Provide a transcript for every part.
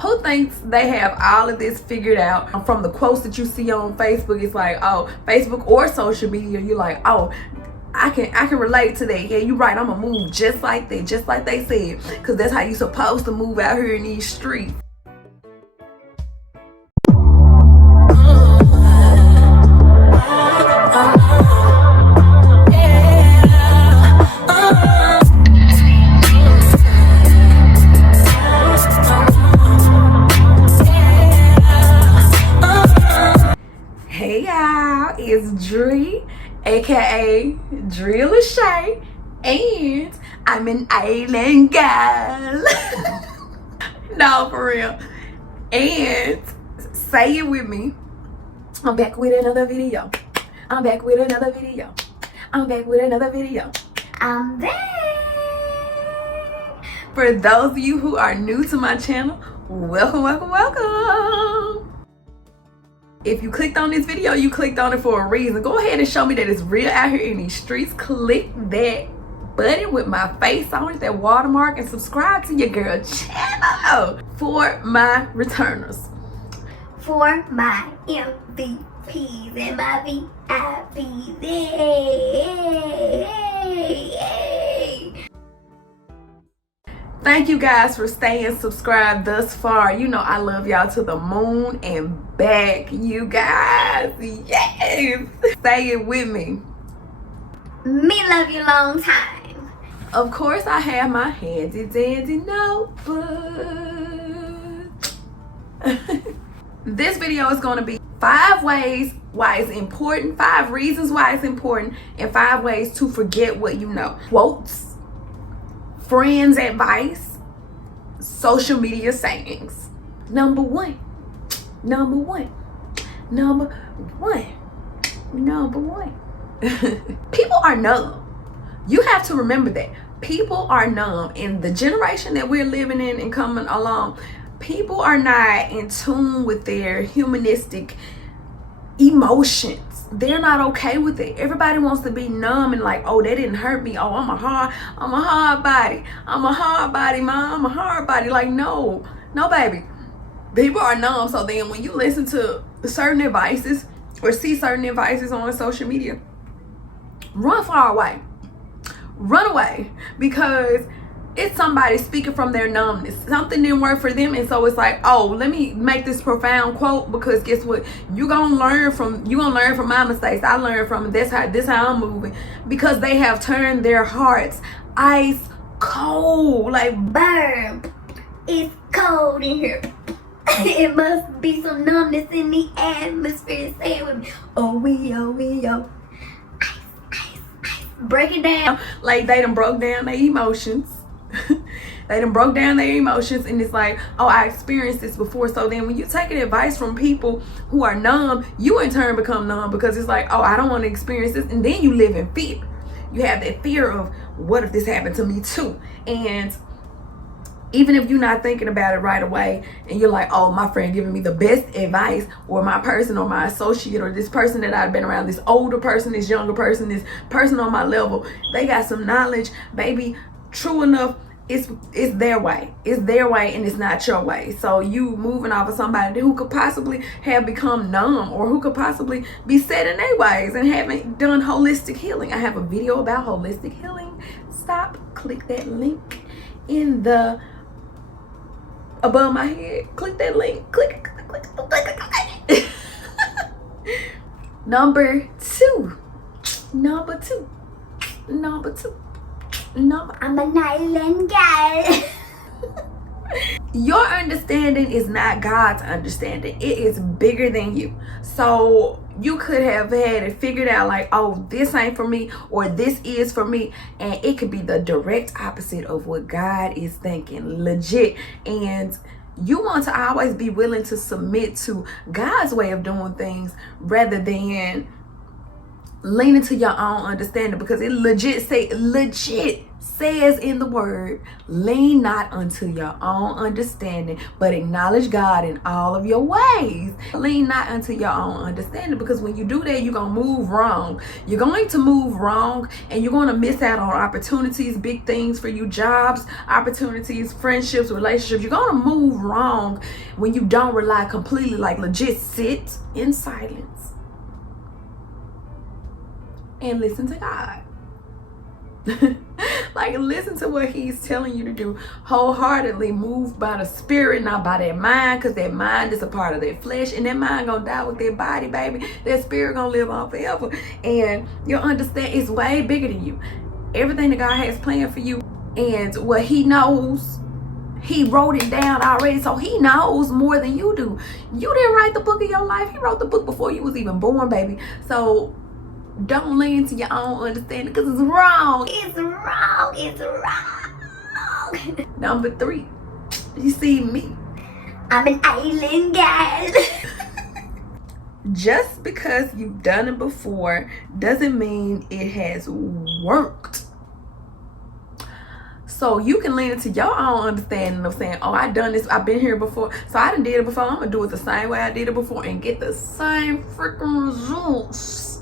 Who thinks they have all of this figured out? From the quotes that you see on Facebook, it's like, oh, Facebook or social media, you're like, oh, I can relate to that. Yeah, you're right. I'm gonna move just like that, just like they said, because that's how you supposed to move out here in these streets. Hey y'all, it's Dree, aka Dree Lachey, and I'm an island girl. No, for real. And say it with me. I'm back with another video. I'm back with another video. I'm back with another video. I'm back. For those of you who are new to my channel, welcome, welcome, welcome. If you clicked on this video, you clicked on it for a reason. Go ahead and show me that it's real out here in these streets. Click that button with my face on it, that watermark, and subscribe to your girl channel. For my returners, for my MVPs and my VIPs. Hey. Thank you guys for staying subscribed thus far. You know I love y'all to the moon and back, you guys. Yes. Say it with me. Me love you long time. Of course, I have my handy dandy notebook. This video is going to be 5 ways why it's important, 5 reasons why it's important, and 5 ways to forget what you know. Quotes, friends' advice, social media sayings. Number one. People are numb. You have to remember that. People are numb. In the generation that we're living in and coming along, people are not in tune with their humanistic emotions. They're not okay with it. Everybody wants to be numb and like, oh, that didn't hurt me. Oh, I'm a hard body. I'm a hard body, mom. I'm a hard body. Like, no, baby. People are numb. So then when you listen to certain advices or see certain advices on social media, run far away. Run away, because it's somebody speaking from their numbness. Something didn't work for them, and so it's like, oh, let me make this profound quote, because guess what? You gonna learn from my mistakes. I learned from this how I'm moving, because they have turned their hearts ice cold, like burn. It's cold in here. It must be some numbness in the atmosphere. Say it with me. Oh we oh. Break it down. Like they done broke down their emotions. They done broke down their emotions, and it's like, oh, I experienced this before. So then when you take advice from people who are numb, you in turn become numb, because it's like, oh, I don't want to experience this. And then you live in fear. You have that fear of, what if this happened to me too? And even if you're not thinking about it right away, and you're like, oh, my friend giving me the best advice, or my person or my associate or this person that I've been around, this older person, this younger person, this person on my level, they got some knowledge, baby. True enough, it's their way. It's their way, and it's not your way. So you moving off of somebody who could possibly have become numb, or who could possibly be set in their ways and haven't done holistic healing. I have a video about holistic healing. Stop, click that link in the above my head. Click that link. Click. Number two. I'm an island girl. Your understanding is not God's understanding. It is bigger than you. So you could have had it figured out like, oh, this ain't for me, or this is for me. And it could be the direct opposite of what God is thinking. Legit. And you want to always be willing to submit to God's way of doing things, rather than leaning to your own understanding, because it legit says in the word, lean not unto your own understanding, but acknowledge God in all of your ways. Lean not unto your own understanding, because when you do that, you're going to move wrong. You're going to move wrong, and you're going to miss out on opportunities, big things for you, jobs, opportunities, friendships, relationships. You're going to move wrong when you don't rely completely, like legit sit in silence and listen to God. Like, listen to what he's telling you to do wholeheartedly. Move by the spirit, not by that mind, because that mind is a part of that flesh, and that mind gonna die with that body, baby. That spirit gonna live on forever, and you'll understand it's way bigger than you. Everything that God has planned for you, and what he knows, he wrote it down already, so he knows more than you do. You didn't write the book of your life. He wrote the book before you was even born, baby. So don't lean to your own understanding, because it's wrong. It's wrong. It's wrong. Number 3, you see me. I'm an island girl. Just because you've done it before doesn't mean it has worked. So you can lean into your own understanding of saying, oh, I done this, I've been here before, so I done did it before, I'm gonna do it the same way I did it before and get the same freaking results.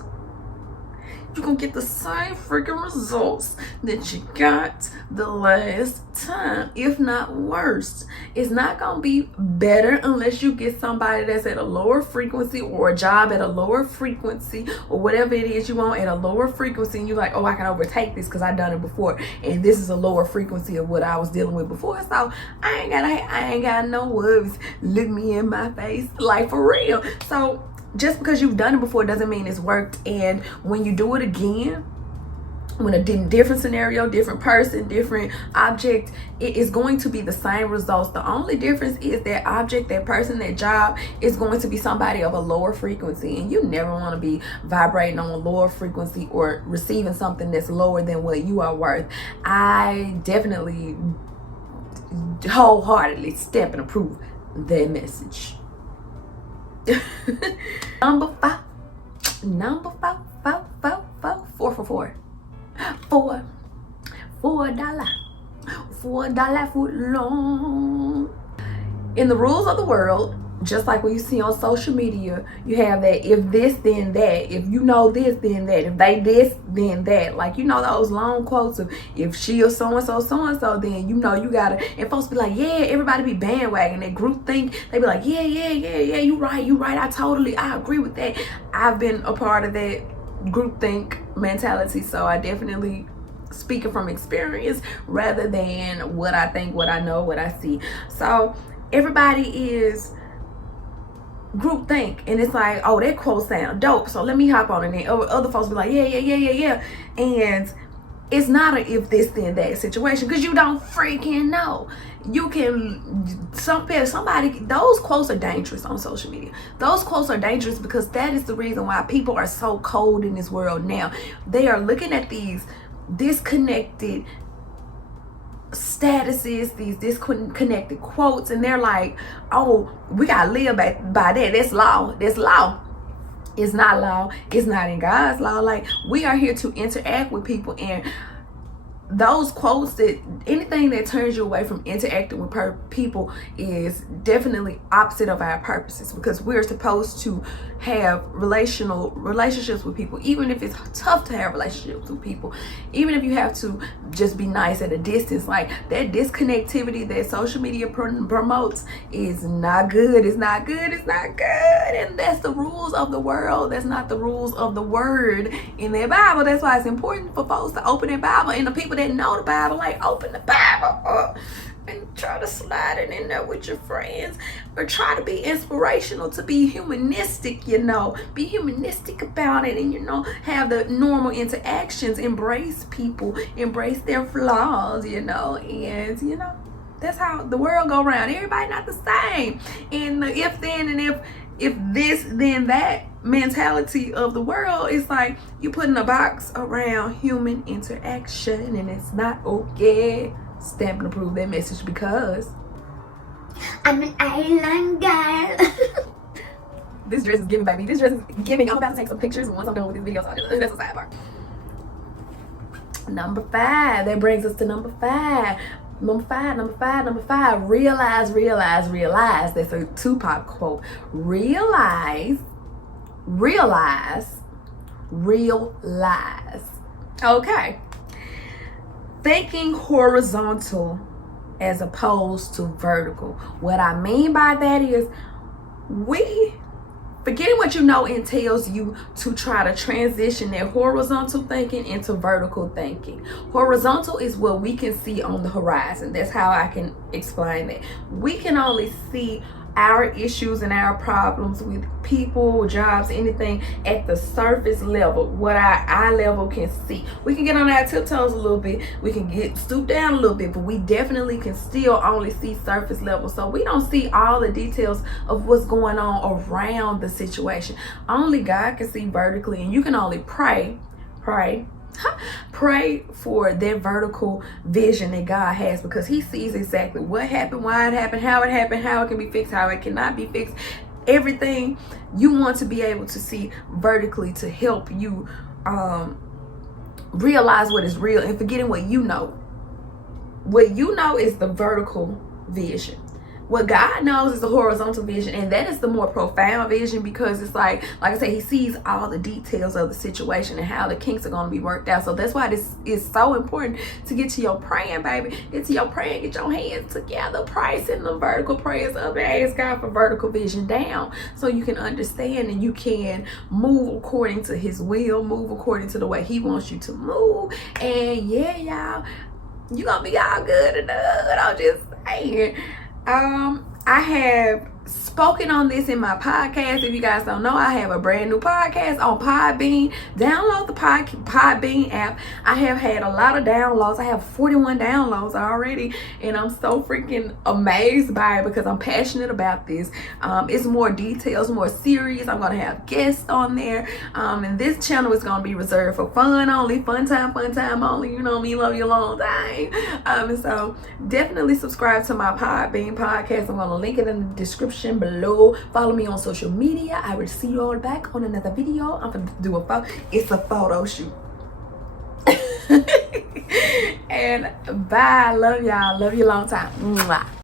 You're gonna get the same freaking results that you got the last time, if not worse. It's not gonna be better unless you get somebody that's at a lower frequency, or a job at a lower frequency, or whatever it is you want at a lower frequency, and you're like, oh, I can overtake this because I've done it before, and this is a lower frequency of what I was dealing with before, so I ain't got no worries. Look me in my face, like, for real. So just because you've done it before doesn't mean it's worked. And when you do it again, when a different scenario, different person, different object, it is going to be the same results. The only difference is that object, that person, that job is going to be somebody of a lower frequency, and you never want to be vibrating on a lower frequency or receiving something that's lower than what you are worth. I definitely wholeheartedly step and approve that message. Number 5, four for $4 foot long. In the rules of the world, just like when you see on social media, you have that if this then that, if you know this then that, if they this then that, like, you know, those long quotes of if she or so and so, then you know you gotta, and folks be like, yeah, everybody be bandwagon, that group think, they be like, yeah, you right, I agree with that. I've been a part of that group think mentality, so I definitely speaking from experience rather than what I think, what I know, what I see. So everybody is group think, and it's like, oh, that quote sound dope, so let me hop on it. And other folks be like, yeah, and it's not a if this then that situation, because you don't freaking know. You can somebody, those quotes are dangerous on social media. Those quotes are dangerous because that is the reason why people are so cold in this world now. They are looking at these disconnected statuses, these disconnected quotes, and they're like, oh, we gotta live by that. That's law. It's not law. It's not in God's law. Like, we are here to interact with people, and those quotes, that anything that turns you away from interacting with people is definitely opposite of our purposes, because we're supposed to have relationships with people, even if it's tough to have relationships with people, even if you have to just be nice at a distance. Like, that disconnectivity that social media promotes is not good. It's not good, and that's the rules of the world. That's not the rules of the word in their Bible. That's why it's important for folks to open their Bible, and the people that know the Bible, like, open the Bible up and try to slide it in there with your friends, or try to be inspirational, to be humanistic, be humanistic about it, and have the normal interactions, embrace people, embrace their flaws, and that's how the world go around. Everybody not the same, and the if then and if this then that mentality of the world is like you putting a box around human interaction, and it's not okay. Stamp and approve that message, because I'm an island girl. This dress is giving, baby. This dress is giving. I'm about to take some pictures, and once I'm done with this video, so that's a sidebar. Number 5. That brings us to number 5. Number five. Realize. That's a Tupac quote. Realize. Okay. Thinking horizontal as opposed to vertical. What I mean by that is forgetting what you know entails you to try to transition that horizontal thinking into vertical thinking. Horizontal is what we can see on the horizon. That's how I can explain that. We can only see our issues and our problems with people, jobs, anything at the surface level, what our eye level can see. We can get on our tiptoes a little bit, we can get stoop down a little bit, but we definitely can still only see surface level. So we don't see all the details of what's going on around the situation. Only God can see vertically, and you can only pray for that vertical vision that God has, because he sees exactly what happened, why it happened, how it can be fixed, how it cannot be fixed. Everything you want to be able to see vertically to help you realize what is real and forgetting what you know. What you know is the vertical vision. What God knows is the horizontal vision, and that is the more profound vision, because it's like I said, he sees all the details of the situation and how the kinks are going to be worked out. So that's why this is so important to get to your praying, baby. Get to your praying, get your hands together, pray, send the vertical prayers up, and ask God for vertical vision down, so you can understand and you can move according to his will, move according to the way he wants you to move. And yeah, y'all, you gonna be all good and I'm just saying. I have spoken on this in my podcast. If you guys don't know, I have a brand new podcast on Podbean. Download the Podbean app. I have had a lot of downloads. I have 41 downloads already, and I'm so freaking amazed by it because I'm passionate about this. It's more details, more serious. I'm gonna have guests on there, and this channel is gonna be reserved for fun only, fun time only. You know me, love you a long time. And so definitely subscribe to my Podbean podcast. I'm gonna link it in the description below. Follow me on social media. I will see you all back on another video. I'm gonna do a photo. It's a photo shoot. And bye. Love y'all. Love you a long time. Mwah.